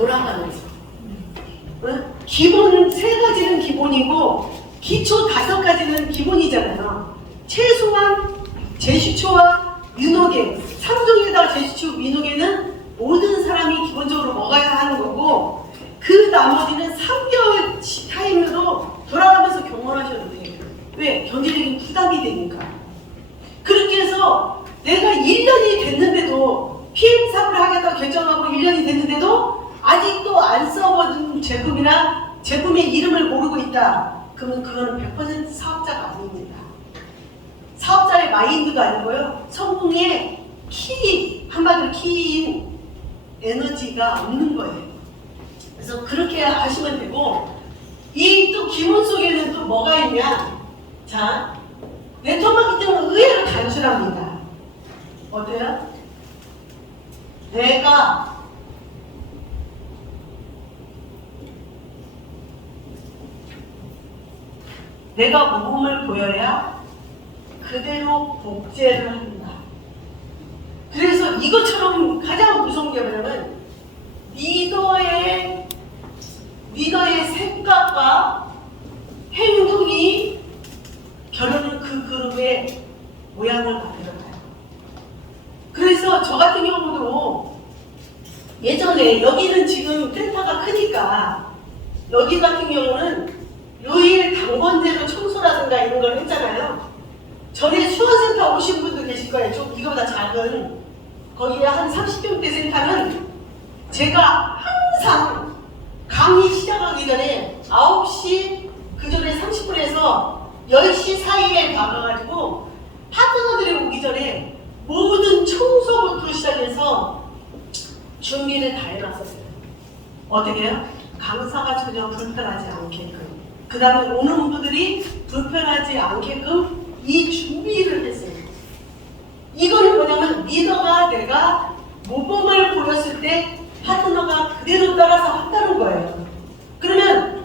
돌아가면서. 기본 3가지는 기본이고 기초 5가지는 기본이잖아요. 최소한 제시초와 윤호계, 3종에다가 제시초, 윤호계는 모든 사람이 기본적으로 먹어야 하는 거고, 그 나머지는 3개월 타임으로 돌아가면서 경험하셔도 돼요. 왜? 경제적인 부담이 되니까. 그렇게 해서 내가 1년이 됐는데도 PM 사업을 하겠다고 결정하고 1년이 됐는데도 아직도 안 써본 제품이나 제품의 이름을 모르고 있다. 그러면 그거는 100% 사업자가 아닙니다. 사업자의 마인드가 아니고요. 성공의 키, 한마디로 키인 에너지가 없는 거예요. 그래서 그렇게 하시면 되고, 이 또 기본 속에는 또 뭐가 있냐? 자, 네트워크 마케팅은 의외로 단순합니다. 어때요? 내가 모범을 보여야 그대로 복제를 한다. 그래서 이것처럼 가장 무서운 게 뭐냐면 리더의 생각과 행동이 결국은 그 그룹의 모양을 만들어가요. 그래서 저 같은 경우도 예전에 여기는 지금 센터가 크니까 여기 같은 경우는 요일 당번제로 청소라든가 이런 걸 했잖아요. 전에 수원센터 오신 분도 계실 거예요. 좀 이거보다 작은 거기에 한 30평대 센터는 제가 항상 강의 시작하기 전에 9시 그 전에 30분에서 10시 사이에 나가가지고 파트너들이 오기 전에 모든 청소부터 시작해서 준비를 다 해놨었어요. 어떻게 해요? 강사가 전혀 불편하지 않게끔, 그 다음에 오는 분들이 불편하지 않게끔 이 준비를 했어요. 이거는 뭐냐면 리더가 내가 모범을 보였을 때 파트너가 그대로 따라서 한다는 거예요. 그러면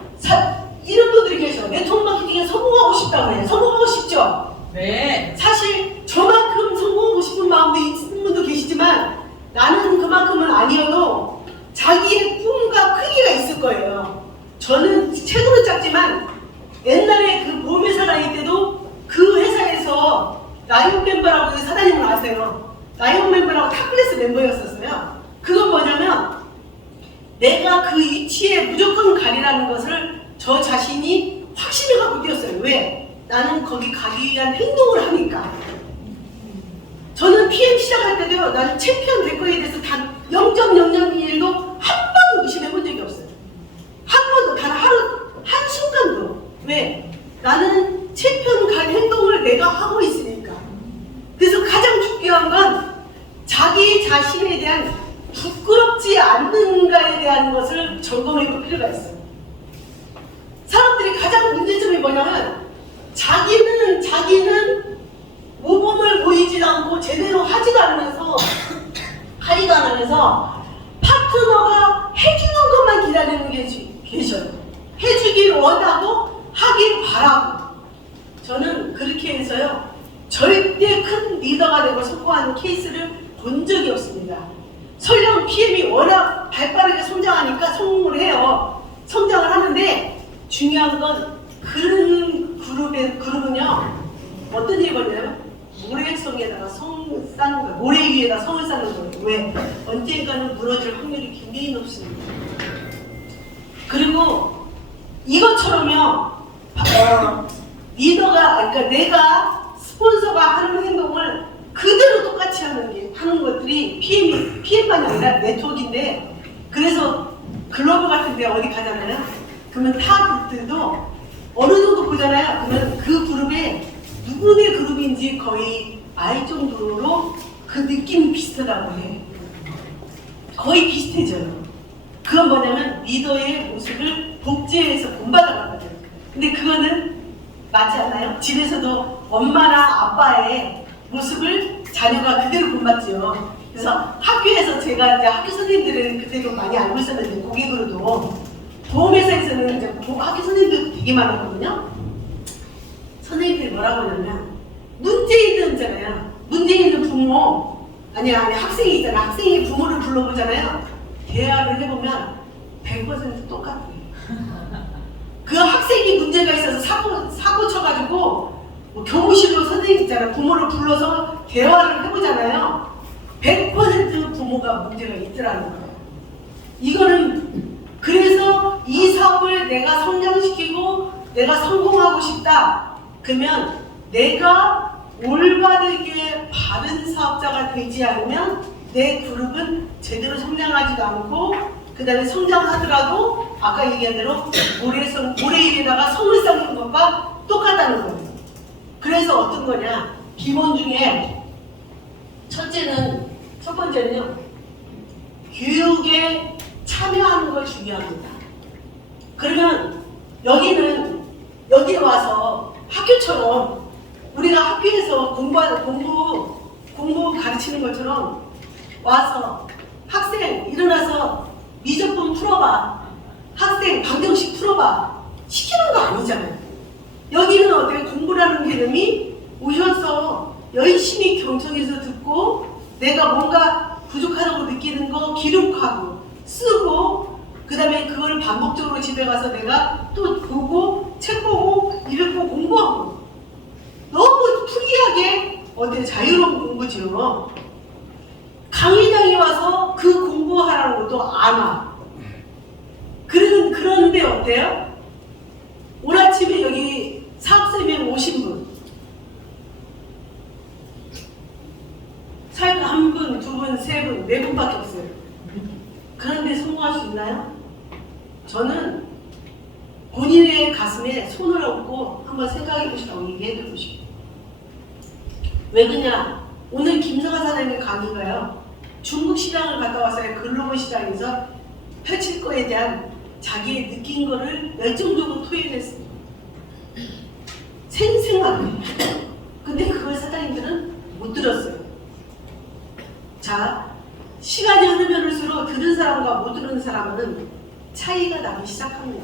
이런 분들이 계셔. 네트워크 마케팅에 성공하고 싶다고 해요. 성공하고 싶죠? 네. 사실 저만큼 성공하고 싶은 마음도 있는 분도 계시지만 나는 그만큼은 아니어도 자기의 꿈과 크기가 있을 거예요. 저는 최고는 작지만 옛날에 그 모험회사 다닐 때도 그 회사에서 라이온 멤버라고 사장님을 아세요? 라이온 멤버라고 탑클래스 멤버였었어요. 그건 뭐냐면 내가 그 위치에 무조건 가리라는 것을 저 자신이 확신을 갖고 뛰었어요. 왜? 나는 거기 가기 위한 행동을 하니까. 저는 PM 시작할 때도요, 나는 챔피언 될 거에 대해서 단 0.001도 한 번도 의심해 본 적이 없어요. 한 번도, 단 한순간도. 왜? 나는 챔피언 갈 행동을 내가 하고 있으니까. 그래서 가장 중요한 건 자기 자신에 대한 부끄럽지 않는가에 대한 것을 점검해 볼 필요가 있어요. 사람들이 가장 문제점이 뭐냐면 자기는 모범을 보이지 않고 제대로 하지도 않으면서 파트너가 해주는 것만 기다리는 게 계셔요. 해주길 원하고 하길 바라고. 저는 그렇게 해서요, 절대 큰 리더가 되고 성공하는 케이스를 본 적이 없습니다. 설령 PM이 워낙 발빠르게 성장하니까 성공을 해요. 성장을 하는데 중요한 건 그런 그룹은요, 어떤 일이 벌려요? 모래성에다가 성 쌓는 거예요. 모래 위에다 성을 쌓는 거예요. 왜? 언젠가는 무너질 확률이 굉장히 높습니다. 그리고 이것처럼요, 리더가, 그러니까 내가 스폰서가 하는 행동을 그대로 똑같이 하는 것들이 PM만이 아니라 네트워크인데, 그래서 글로벌 같은 데 어디 가잖아요. 그러면 타 그룹들도 어느 정도 보잖아요. 그러면 그 그룹에 누구의 그룹인지 거의 알 정도로 그 느낌이 비슷하다고 해. 거의 비슷해져요. 그건 뭐냐면 리더의 모습을 복제해서 본받아가거든요. 근데 그거는 맞지 않나요? 집에서도 엄마나 아빠의 모습을 자녀가 그대로 본받죠. 그래서 학교에서 제가 이제 학교 선생님들은 그때도 많이 알고 있었는데, 고객으로도 보험회사에서는 이제 학교 선생님들 되게 많았거든요. 선생님들이 뭐라고 하냐면 문제 있잖아요. 문제 있는 부모, 아니 학생이 있잖아. 학생이 부모를 불러보잖아요. 대화를 해보면 100% 똑같아요. 그 학생이 문제가 있어서 사고 쳐가지고 뭐 교무실로 선생님 있잖아요. 부모를 불러서 대화를 해보잖아요. 100% 부모가 문제가 있더라는 거예요. 이거는 그래서 이 사업을 내가 성장시키고 내가 성공하고 싶다. 그러면 내가 올바르게 바른 사업자가 되지 않으면 내 그룹은 제대로 성장하지도 않고 그 다음에 성장하더라도 아까 얘기한 대로 모래일에다가 성을 쌓는 것과 똑같다는 거예요. 그래서 어떤 거냐, 기본 중에 첫 번째는요, 교육에 참여하는 걸 중요합니다. 그러면 여기에 와서 학교처럼 우리가 학교에서 공부 가르치는 것처럼 와서 학생 일어나서 미적분 풀어봐, 학생 방정식 풀어봐 시키는 거 아니잖아요. 여기는 어때요? 공부라는 개념이 오셔서 열심히 경청해서 듣고 내가 뭔가 부족하다고 느끼는 거 기록하고 쓰고 그 다음에 그걸 반복적으로 집에 가서 내가 또 보고 책 보고 읽고 공부하고 너무 프리하게 어때요? 자유로운 공부죠. 강의장에 와서 그 공부하라는 것도 안 와. 그런데 어때요? 오늘 아침에 여기 사업세명 오신 분, 사회가 한 분, 두 분, 세 분, 네 분밖에 없어요. 그런데 성공할 수 있나요? 저는 본인의 가슴에 손을 얹고 한번 생각해 보시라고 얘기해 드리고 싶어요. 왜 그러냐? 오늘 김성하 사장님의 강의가요, 중국 시장을 갔다 와서의 글로벌 시장에서 펼칠 거에 대한 자기의 느낀 거를 열정적으로 토해냈습니다. 생생하게. 근데 그걸 사장님들은 못 들었어요. 자, 시간이 흐르면 흘수록 들은 사람과 못 들은 사람은 차이가 나기 시작합니다.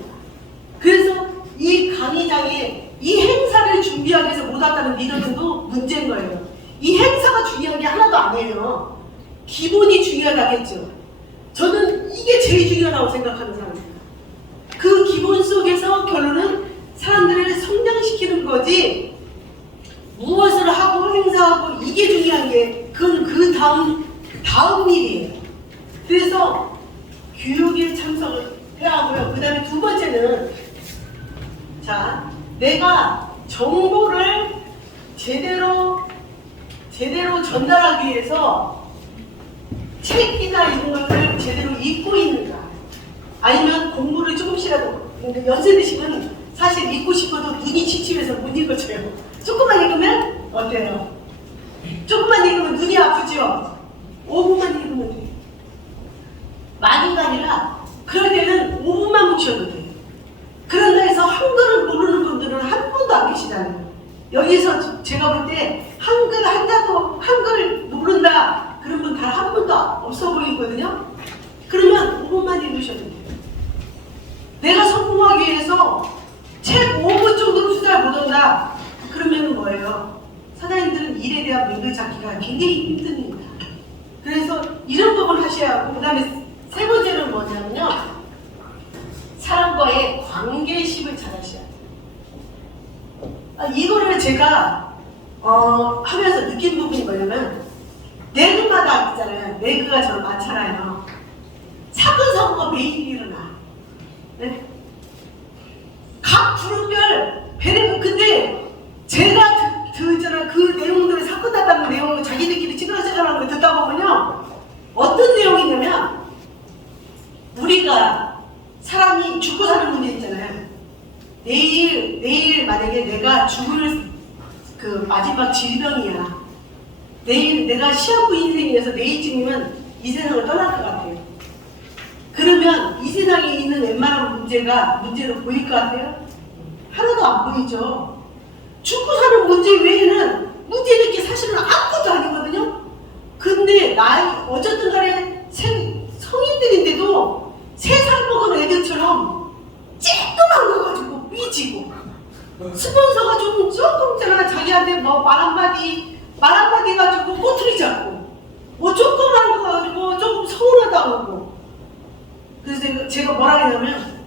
그래서 이 강의장에 이 행사를 준비하기 위해서 못 왔다는 리더들도 문제인 거예요. 이 행사가 중요한 게 하나도 아니에요. 기본이 중요하다겠죠. 저는 이게 제일 중요하다고 생각하는 사람입니다. 그 기본 속에서 결론은 사람들을 성장시키는 거지, 무엇을 하고 행사하고 이게 중요한 게 그건 그 다음 일이에요. 그래서 교육에 참석을 해야 하고요. 그 다음에 두 번째는, 자, 내가 정보를 제대로 전달하기 위해서 책이나 이런 것들을 제대로 읽고 있는가, 아니면 공부를 조금씩이라도, 연세드시면 사실 읽고 싶어도 눈이 침침해서 못 읽어져요. 조금만 읽으면 어때요? 조금만 읽으면 눈이 아프죠? 5분만 읽으면 돼요. 많이가 아니라 그럴 때는 5분만 보셔도 돼요. 그런다 해서 한글을 모르는 분들은 한 분도 안 계시잖아요. 여기서 제가 볼 때 한글 한다고 한글 모른다 그런 분 단 한 분도 없어 보이거든요. 그러면 5분만 읽으셔도 돼요. 내가 성공하기 위해서 책 5분 정도로 투자를 못한다. 그러면 뭐예요? 사장님들은 일에 대한 맥을 잡기가 굉장히 힘듭니다. 그래서 이런 부분을 하셔야 하고, 그 다음에 세 번째는 뭐냐면요, 사람과의 관계심을 잘하셔야 돼요. 이거를 제가 하면서 느낀 부분이 뭐냐면, 내그마다 있잖아요. 내그가 저는 많잖아요. 사건사고가 매일 일어나. 네? 각 그룹별 근데 제가 듣잖아, 그 내용들을 사건 났다는 내용을 자기들끼리 찌그러져가는 걸 듣다 보면요, 어떤 내용이냐면, 우리가 사람이 죽고 사는 문제 있잖아요. 내일 만약에 내가 죽을 그 마지막 질병이야. 내일 내가 시한부 인생이어서 내일쯤이면 이 세상을 떠날 것 같아요. 그러면 이 세상에 있는 웬만한 문제로 보일 것 같아요? 하나도 안 보이죠. 죽고 사는 문제 외에는 문제는 게 사실은 아무것도 아니거든요. 근데 어쨌든 간에 성인들인데도 3살 먹은 애들처럼 쬐끄만 거 가지고 삐지고, 스폰서가 조금 있잖아, 자기한테 뭐 말 한마디 가지고 꼬투리 잡고, 뭐 조그만 거 가지고 조금 서운하다고 하고, 그래서 제가 뭐라 했냐면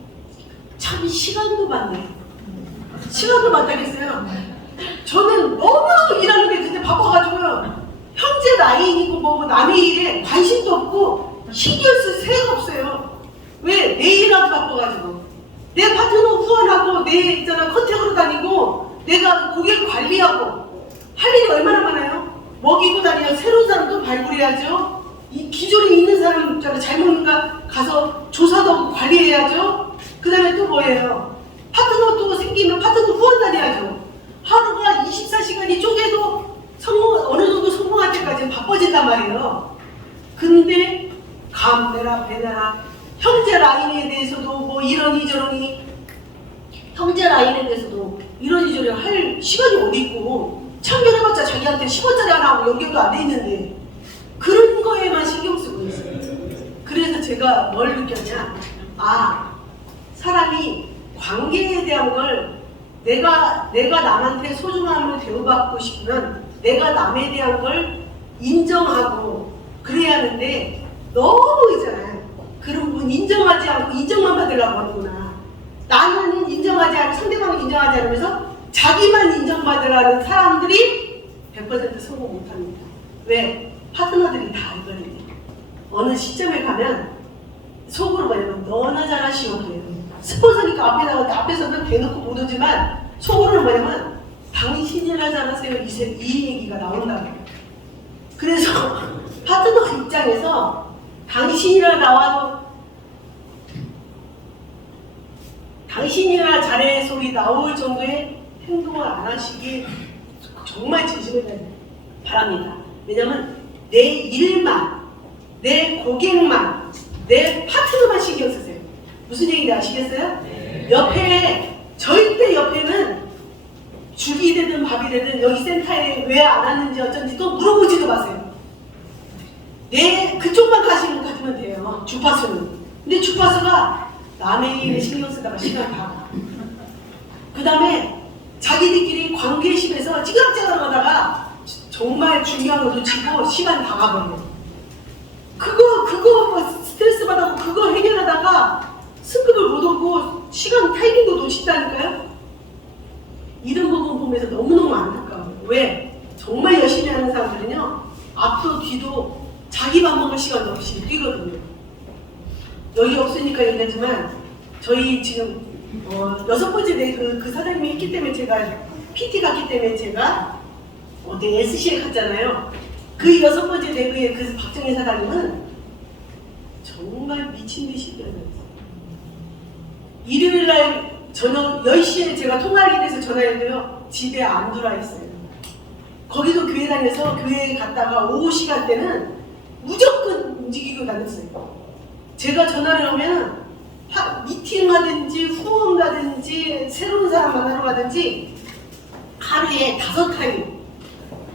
참 시간도 많네. 시간도 많다겠어요. 저는 너무 일하는 게 그때 바빠가지고 형제 라인이고 뭐 남의 일에 관심도 없고 신경 쓸 새가 없어요. 왜? 내 일하고 바빠가지고 내 파트너 후원하고 내 있잖아 컨택으로 다니고 내가 고객 관리하고 할 일이 얼마나 많아요? 먹이고 다녀야 새로운 사람도 발굴해야죠. 이 기존에 있는 사람 있잖아 잘 먹는가 가서 조사도 하고 관리해야죠. 그 다음에 또 뭐예요? 파트너 또 생기면 파트너 후원 다녀야죠. 하루가 24시간이 쪼개도 어느 정도 성공할 때까지 바빠진단 말이에요. 근데 감내라 배내라 형제 라인에 대해서도 뭐 이러니 저러니 형제 라인에 대해서도 이러니 저러니 할 시간이 어디 있고 참견해봤자 자기한테 10원짜리 하나 하고 연결도 안 돼 있는데 그런 거에만 신경 쓰고 있어요. 그래서 제가 뭘 느꼈냐? 아, 사람이 관계에 대한 걸 내가 남한테 소중함을 대우받고 싶으면 내가 남에 대한 걸 인정하고 그래야 하는데 너무 있잖아요. 그런 분 인정하지 않고 인정만 받으려고 하는구나. 나는 인정하지 않고 상대방을 인정하지 않으면서 자기만 인정받으라는 사람들이 100% 성공 못합니다. 왜? 파트너들이 다 알거든요. 어느 시점에 가면 속으로 뭐냐면 너나 잘하시오 그래요. 스폰서니까 앞에서는 대놓고 못 오지만 속으로는 뭐냐면 당신이나 잘하세요 이 얘기가 나온다고. 그래서 파트너 입장에서 당신이나 나와도 당신이나 잘해 소리 나올 정도의 행동을 안 하시기 정말 진심을 바랍니다. 왜냐면 내 일만, 내 고객만, 내 파트너만 신경 쓰세요. 무슨 얘기인지 아시겠어요? 네. 절대 옆에는 죽이 되든 밥이 되든 여기 센터에 왜 안 왔는지 어쩐지 또 물어보지도 마세요. 그쪽만 가지면 돼요. 주파수는. 근데 주파수가 남의 일에 신경 쓰다가 시간 다 가. 그 다음에 자기들끼리 관계심에서 찌그락찌그락 하다가 정말 중요한 거 놓치고 시간 다 가버려요. 그거 뭐 스트레스 받아서 그거 해결하다가 승급을 못 오고 시간 타이밍도 놓친다니까요. 이런 부분 보면서 너무너무 안타까워요. 왜? 정말 열심히 하는 사람들은요 앞도 뒤도 자기 밥 먹을 시간도 없이 뛰거든요. 여기 없으니까 얘기하지만 저희 지금 6번째 그 사장님이 했기 때문에 제가 PT 갔기 때문에 제가 어디 SC에 갔잖아요. 그 6번째 내부의 그 박정희 사장님은 정말 미친듯이 뛰어다녔어요. 일요일날 저녁 10시에 제가 통화하기 위해서 전화했는데요. 집에 안 들어와 있어요. 거기도 교회 다녀서 교회에 갔다가 오후 시간대는 무조건 움직이고 다녔어요. 제가 전화를 하면 미팅 가든지 후원 가든지 새로운 사람 만나러 가든지 하루에 5타임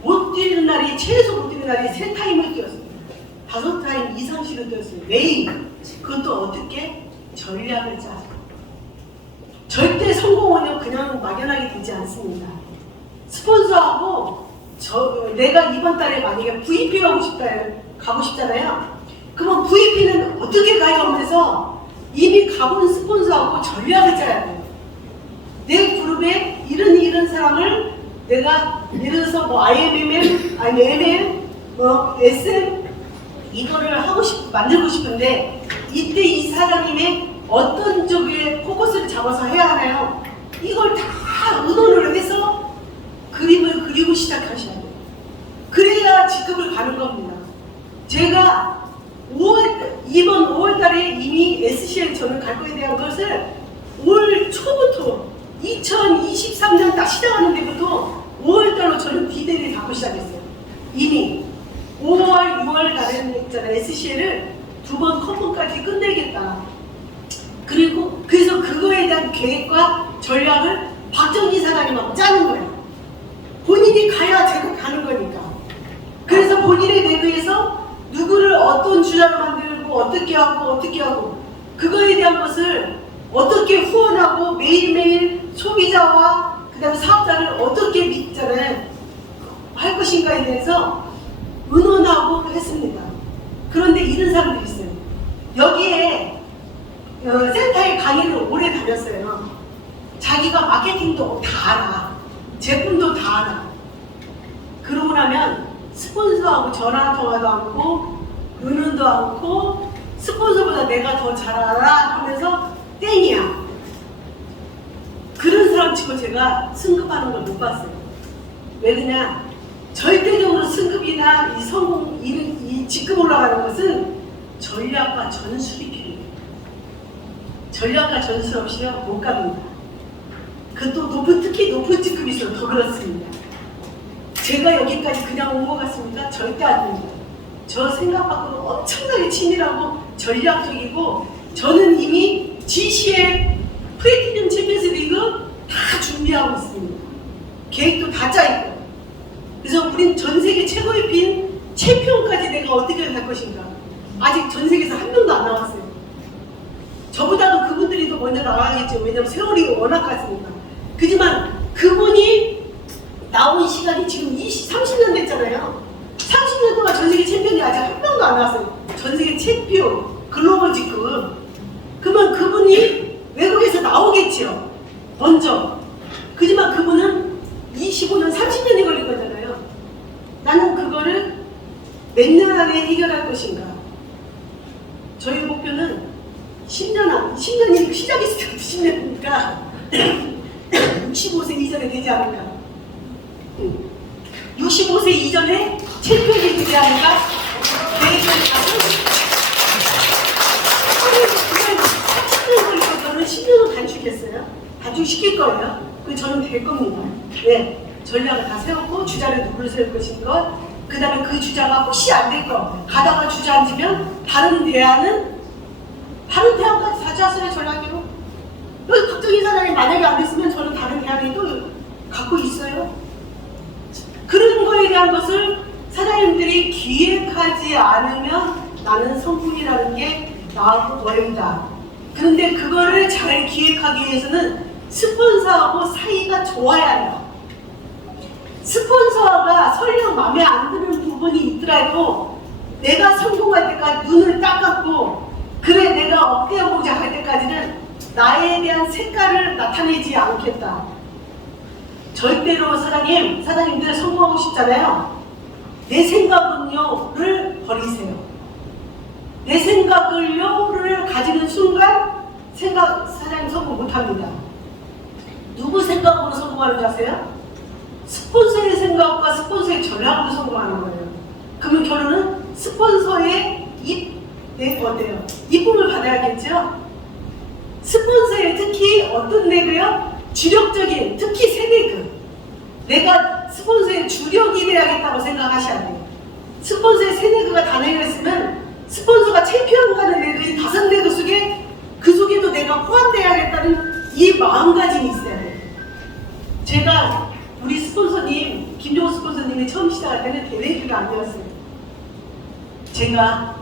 못 뛰는 날이 최소 못 뛰는 날이 3타임을 뛰었어요. 5타임 이상씩을 뛰었어요. 매일. 그것도 어떻게? 전략을 짜서. 절대 성공은요 그냥 막연하게 되지 않습니다. 스폰서하고 내가 이번 달에 만약에 VP 가고 싶잖아요. 그러면 VP는 어떻게 가요 하면서 이미 가본 스폰서하고 전략을 짜야 돼요. 내 그룹에 이런 사람을 내가 예를 들어서 뭐 IMM, 아니 MM, 뭐 SM 이거를 만들고 싶은데 이때 이 사장님의 어떤 쪽에 포커스를 잡아서 해야 하나요? 이걸 다 의논을 해서 그림을 그리고 시작하셔야 돼요. 그래야 직급을 가는 겁니다. 제가 이번 5월달에 이미 SC에 저는 갈 거에 대한 것을 올 초부터 2023년 딱 시작하는 데부터 5월달로 저는 비대를 잡고 시작했어요. 이미 5월, 6월 달에는 있잖아요. SC를 2번 컨펌까지 끝내겠다. 그래서 그거에 대한 계획과 전략을 박정희 사장님하고 짜는 거예요. 본인이 가야 제가 가는 거니까. 그래서 본인의 내부에서 누구를 어떤 주자로 만들고 어떻게 하고 그거에 대한 것을 어떻게 후원하고 매일매일 소비자와 그 다음에 사업자를 어떻게 할 것인가에 대해서 의논하고 했습니다. 그런데 이런 사람들이 있어요. 여기에 센터에 강의를 오래 다녔어요. 자기가 마케팅도 다 알아. 제품도 다 알아. 그러고 나면 스폰서하고 전화 통화도 않고 의논도 않고 스폰서보다 내가 더 잘 알아 하면서 땡이야. 그런 사람 치고 제가 승급하는 걸 못 봤어요. 왜 그러냐? 절대적으로 승급이나 이 성공, 이 직급 올라가는 것은 전략과 전술이 필요해요. 전략과 전술 없이요 못 갑니다. 그것도 특히 높은 직급이 있어도 더 그렇습니다. 제가 여기까지 그냥 온 것 같습니까? 절대 아닙니다. 저 생각 밖으로 엄청나게 치밀하고 전략적이고, 저는 이미 GC의 플래티넘 챔피언스 리그 다 준비하고 있습니다. 계획도 다 짜있고. 그래서 우린 전 세계 최고의 빈 챔피언까지 내가 어떻게 갈 것인가. 아직 전 세계에서 한 명도 안 나왔어요. 저보다도 그분들이 더 먼저 나가겠죠. 왜냐면 세월이 워낙 갔으니까. 그지만 그분이 나온 시간이 지금 30년 됐잖아요. 30년 동안 전 세계 챔피언이 아직 한 명도 안 나왔어요. 전 세계 챔피언, 글로벌 직급. 그러면 그분이 외국에서 나오겠지요. 먼저. 그지만 그분은 25년, 30년이 걸릴 거잖아요. 나는 그거를 몇 년 안에 해결할 것인가. 저희 목표는 10년이 시작했을 때부터 10년이니까 65세 이전에 되지 않을까. 65세 이전에 챔피언이 되지 않을까. 계획을 저는 10년을 단축했어요. 단축시킬 거예요. 그 저는 될 겁니다. 네, 전략을 다 세웠고 주자를 누구를 세울 것인 것, 그 다음에 그 주자가 혹시 안 될 거, 가다가 주저앉으면 다른 대안까지 다 짰어요. 전략으로. 박정희 사장이 만약에 안 됐으면 저는 다른 대안도 갖고 있어요. 그런 거에 대한 것을 사장님들이 기획하지 않으면 나는 성공이라는 게 나하고 어렵다. 그런데 그거를 잘 기획하기 위해서는 스폰서하고 사이가 좋아야 해요. 스폰서가 설령 마음에 안 드는 부분이 있더라도 내가 성공할 때까지 눈을 딱 감고 그래 내가 업되어보자 할 때까지는 나에 대한 색깔을 나타내지 않겠다. 절대로 사장님들 성공하고 싶잖아요. 내 생각은요를 버리세요. 내 생각을요를 가지는 순간 사장님 성공 못합니다. 누구 생각으로 성공하는 줄 아세요? 스폰서의 생각과 스폰서의 전략으로 성공하는 거예요. 그러면 결론은 스폰서의 어때요? 이쁨을 받아야겠죠? 스폰서의 특히 어떤 내그요? 주력적인, 특히 새내그. 내가 스폰서의 주력이 돼야겠다고 생각하셔야 돼요. 스폰서의 새내그가 다 내렸으면 스폰서가 챔피언 가는 내그인 5내그 속에 그 속에도 내가 포함돼야겠다는 이 마음가짐이 있어야 돼요. 제가 우리 스폰서님, 김종호 스폰서님이 처음 시작할 때는 대내기가 아니었어요. 제가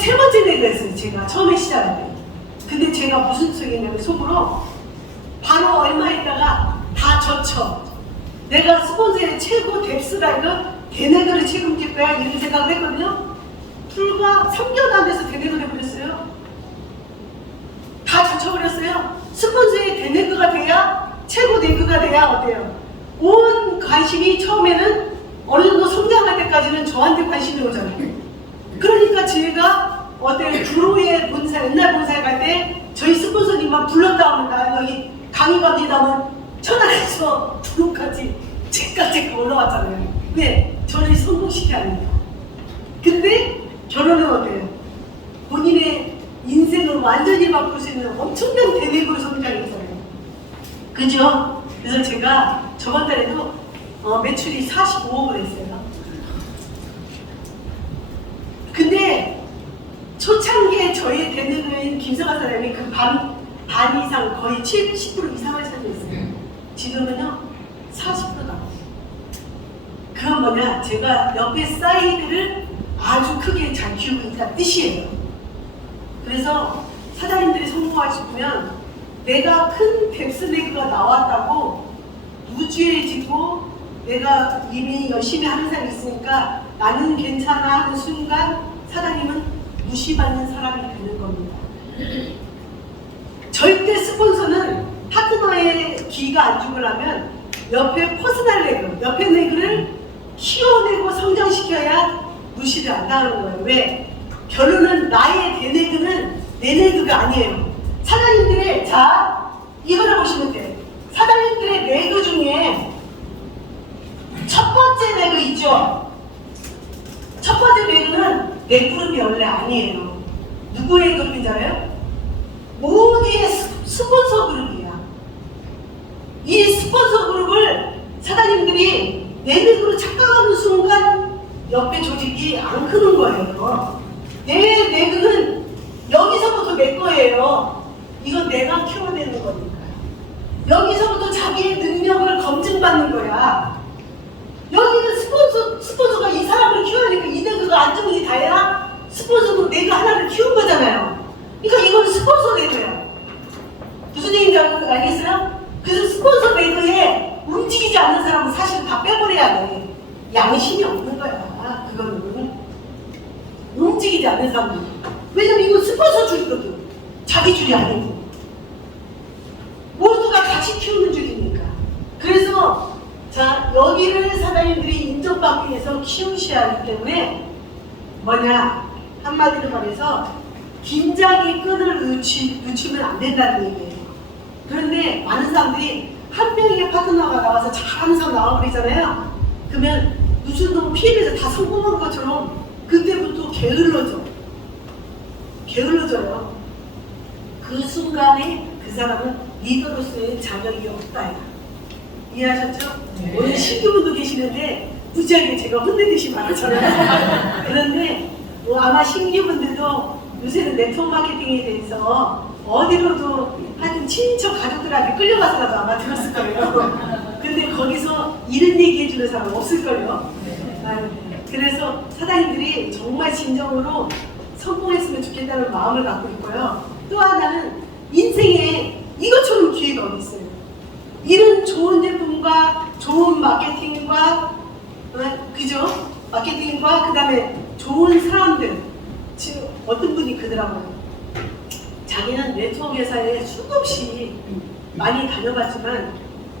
세 번째 내기였어요. 제가 처음에 시작할 때. 근데 제가 무슨 속이냐면 속으로 바로 얼마 있다가 다 젖혀. 내가 스폰서의 최고 뎁스라이더 대내기를 책임질 거야 이런 생각을 했거든요. 불과 3개월 안 돼서 대내기를 해버렸어요. 다 젖혀버렸어요. 스폰서의 대내기가 돼야 최고 내기가 돼야 어때요? 온 관심이 처음에는 어느 정도 성장할 때까지는 저한테 관심이 오잖아요. 그러니까 제가 어때 주로의 본사, 옛날 본사에 갈 때 저희 스폰서님만 불렀다 하면 나 여기 강의 갑니다 하면 천안에서 두루까지 책까지 올라왔잖아요. 왜? 저를 성공시켜야 합니다. 근데 결혼은 어때요? 본인의 인생을 완전히 바꿀 수 있는 엄청난 대내고의 성장이잖아요. 그죠? 그래서 제가 저번 달에도 매출이 45억을 했어요. 근데 초창기에 저희 대내고인 김성환 사람이 그 반 이상 거의 70% 이상을 차지했어요. 지금은요 40%다. 그건 뭐냐? 제가 옆에 사이드를 아주 크게 잘 키우고 있다는 뜻이에요. 그래서 사장님들이 성공하고 싶으면 내가 큰 뎁스내기가 나왔다고 무죄해지고 내가 이미 열심히 하는 사람이 있으니까 나는 괜찮아 하는 순간 사장님은 무시받는 사람이 되는 겁니다. 절대 스폰서는 파트너의 기가 안 죽으려면 옆에 퍼스널 레그, 옆에 레그를 키워내고 성장시켜야 무시를 안 당하는 거예요. 왜? 결혼은 나의 대레그는 내 레그가 아니에요. 사장님들의, 자, 이거를 보시면 돼요. 사장님들의 레그 중에 첫 번째 레그 있죠? 첫 번째 레그는 내 그룹이 원래 아니에요. 누구의 그룹인 줄 알아요? 모두의 스폰서 그룹이야. 이 스폰서 그룹을 사장님들이 내 레그로 착각하는 순간 옆에 조직이 안 크는 거예요. 내 레그는 여기서부터 내 거예요. 이건 내가 키워내는 거니까. 여기서부터 자기의 능력을 검증받는 거야. 여기는 스폰서가 이 사람을 키워내니까 이 레그가 안정이 다야 스폰서도 내가 하나를 키운 거잖아요. 그러니까 이건 스폰서 레그예요. 무슨 얘기인지 알겠어요? 그래서 스폰서 레그에 움직이지 않는 사람은 사실 다 빼버려야 돼. 양심이 없는 거야. 그거는 움직이지 않는 사람은. 왜냐면 이건 스폰서 줄이거든. 자기 줄이 아니고 모두가 같이 키우는 줄이니까. 그래서 자, 여기를 사장님들이 인정받기 위해서 키우셔야 하기 때문에 뭐냐, 한마디로 말해서 긴장의 끈을 늦추면 안 된다는 얘기예요. 그런데 많은 사람들이 한 명의 파트너가 나와서 잘하는 사람 나와버리잖아요. 그러면 무슨 놈 피해에서 다 성공한 것처럼 그때부터 게을러져요. 그 순간에 그 사람은 리더로서의 자격이 없다. 이해하셨죠? 네. 오늘 신규분도 계시는데 무지하게 제가 혼내듯이 말하잖아요. 그런데 아마 신규분들도 요새는 네트워크 마케팅에 대해서 어디로도 하여튼 친인척 가족들한테 끌려가서라도 아마 들었을 거예요. 근데 거기서 이런 얘기 해주는 사람 없을 거예요. 그래서 사장님들이 정말 진정으로 성공했으면 좋겠다는 마음을 갖고 있고요. 또 하나는 인생에 이것처럼 기회가 어디 있어요. 이런 좋은 제품과 좋은 마케팅과 그죠? 마케팅과 그 다음에 좋은 사람들. 지금 어떤 분이 그러더라고요. 자기는 네트워크 회사에 수없이 많이 다녀봤지만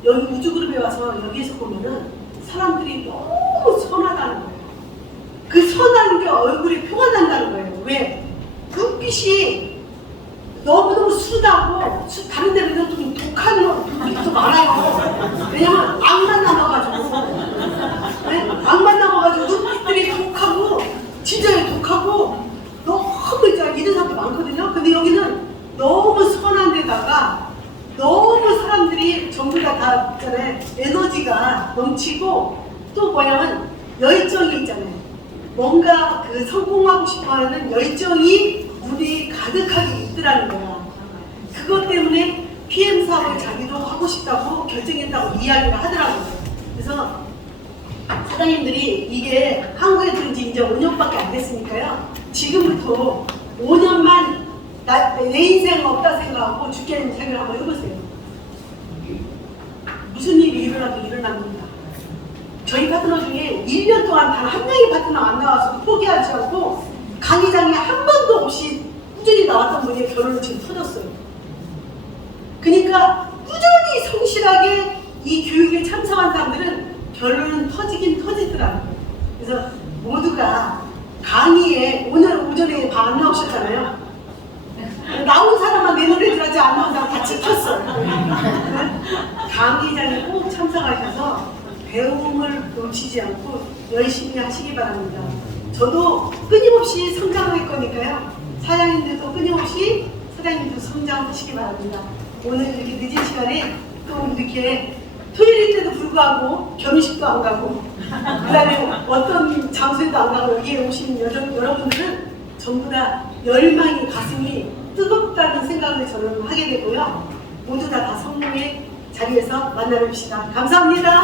여기 우주그룹에 와서 여기에서 보면은 사람들이 너무 선하다는 거예요. 그 선한 게 얼굴에 표가 난다는 거예요. 왜? 눈빛이 너무너무 순하고 다른 데는 좀 독한 눈빛이 더 많아요. 왜냐면 악만 남아가지고 네? 악만 남아가지고 눈빛들이 독하고 진짜 독하고 너무 이런 사람도 많거든요. 근데 여기는 너무 선한 데다가 너무 사람들이 전부 다 있잖아요. 에너지가 넘치고 또 뭐냐면 열정이 있잖아요. 뭔가 그 성공하고 싶어하는 열정이 눈에 가득하게 있더라는 거야. 그것 때문에 PM 사업을 자기도 하고 싶다고 결정했다고 이야기를 하더라고요. 그래서 사장님들이 이게 한국에 들은 지 이제 5년밖에 안 됐으니까요. 지금부터 5년만 내 인생은 없다 생각하고 죽겠는 생각을 한번 해보세요. 무슨 일이 일어나도 일어납니다. 저희 파트너 중에 1년 동안 단 한 명의 파트너 안 나와서도 포기하지 않고 강의장에 한 번도 없이 꾸준히 나왔던 분이 결혼을 지금 터졌어요. 그러니까 꾸준히 성실하게 이 교육에 참석한 사람들은 결론은 터지긴 터지더라고요. 그래서 모두가 강의에 오늘 오전에 안 나오셨잖아요. 나온 사람만 내 노래 들었지 안 나온 사람 다 찍혔어요. 강의장에 꼭 참석하셔서 배움을 놓치지 않고 열심히 하시기 바랍니다. 저도 끊임없이 성장할 거니까요. 사장님들도 끊임없이 사장님도 성장하시기 바랍니다. 오늘 이렇게 늦은 시간에 또 이렇게 토요일인데도 불구하고 결혼식도 안 가고 그 다음에 어떤 장소에도 안 가고 여기에 오신 여러분들은 전부 다 열망이 가슴이 뜨겁다는 생각을 저는 하게 되고요. 모두 다 성공의 자리에서 만나봅시다. 감사합니다.